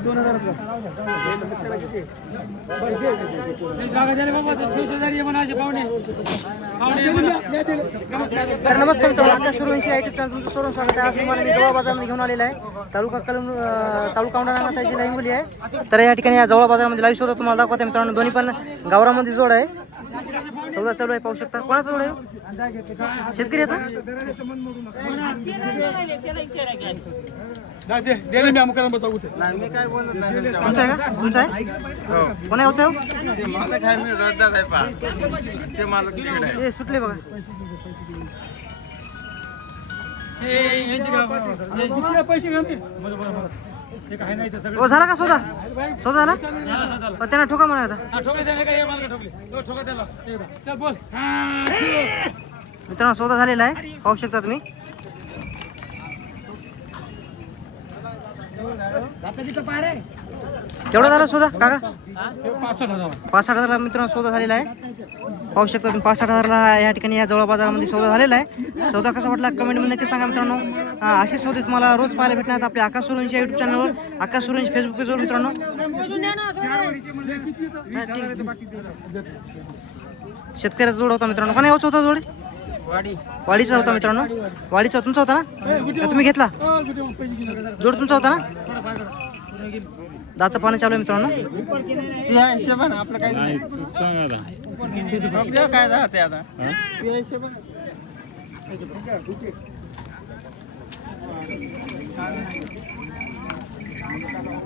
तर नमस्कार मित्रांनो, आकाश सूर्यवंशी युट्यूब चॅनल तुमचं सर्व स्वागत आहे. आज तुम्हाला मी जवळ बाजारामध्ये घेऊन आलेला आहे. तालुका औंढा जिल्हा हिंगोली आहे. तर या ठिकाणी या जवळ बाजारामध्ये लाईव्ह शोधा तुम्हाला दाखवते मित्रांनो. दोन्ही पण गावरामध्ये जोड आहे. सौदा चालू आहे, पाहू शकता. कोणाचा जोड आहे? शेतकरी येतो. तुमचा आहे का? तुमचा आहे? कोणा गावचा आहे? हे सुटले बघा. हो झाला का सौदा? सौदा झाला? त्यांना ठोका म्हणा आता. मित्रांनो सौदा झालेला आहे, पाहू शकता तुम्ही. केवढा झाला सौदा काका? 65,000 मित्रांनो सौदा झालेला आहे, पाहू शकता तुम्ही. 65,000ला या ठिकाणी या जवळ बाजारामध्ये सौदा झालेला आहे. सौदा कसा वाटला कमेंटमध्ये नक्की सांगा मित्रांनो. असे सौदे तुम्हाला रोज पाहायला भेटणार आपल्या आकाश सूर्यवंशी युट्यूब चॅनलवर, आकाश सूर्यवंशी फेसबुक पेजवर मित्रांनो. शेतकऱ्याचा जोड होता मित्रांनो. कोणा यावचा होता जोड? वाडीचा होता मित्रांनो. वाडीचा तुमचा होता ना? तुम्ही घेतला जोड? तुमचा होता ना? दाता पाणी चालू आहे मित्रांनो. आपलं काय काय राहते आता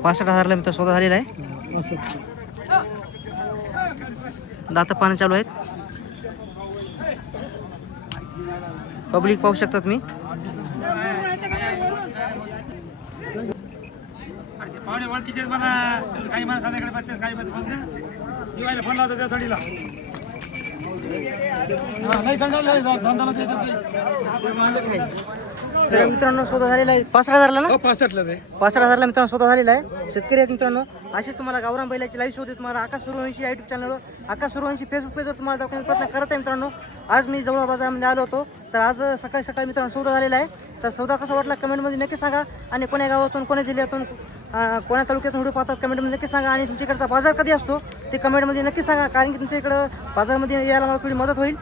65,000ला मित्र सौदा झालेला आहे. दाता पाणी चालू आहेत. पब्लिक पाहू शकता तुम्ही. पाहुणे ओळखीचे मला काही माणसं साध्याकडे बसतात, काही फोन दिवायला फोन लावतो त्या साडीला. तर मित्रांनो सौदा झालेला आहे 65,000ला ना? 65,000ला मित्रांनो सौदा झालेला आहे. शेतकरी आहेत मित्रांनो. असे तुम्हाला गावरान बैलाची लाईव्ह शोध तुम्हाला आकाश सूर्यवंशी युट्यूब चॅनलवर, आकाश सूर्यवंशी फेसबुक पेजवर तुम्हाला दाखवण्याचा प्रयत्न करत आहे मित्रांनो. आज मी जवळ बाजारामध्ये आलो होतो. तर आज सकाळी मित्रांनो सौदा झालेला आहे. तर सौदा कसा वाटला कमेंटमध्ये नक्की सांगा. आणि कोण्या गावातून, कोण्या जिल्ह्यातून, कोण्या तालुक्यातून व्हिडिओ पाहतात कमेंटमध्ये नक्की सांगा. आणि तुमच्याकडचा बाजार कधी असतो ते कमेंटमध्ये नक्की सांगा, कारण की तुमच्या इकडं बाजारामध्ये यायला मला थोडी मदत होईल.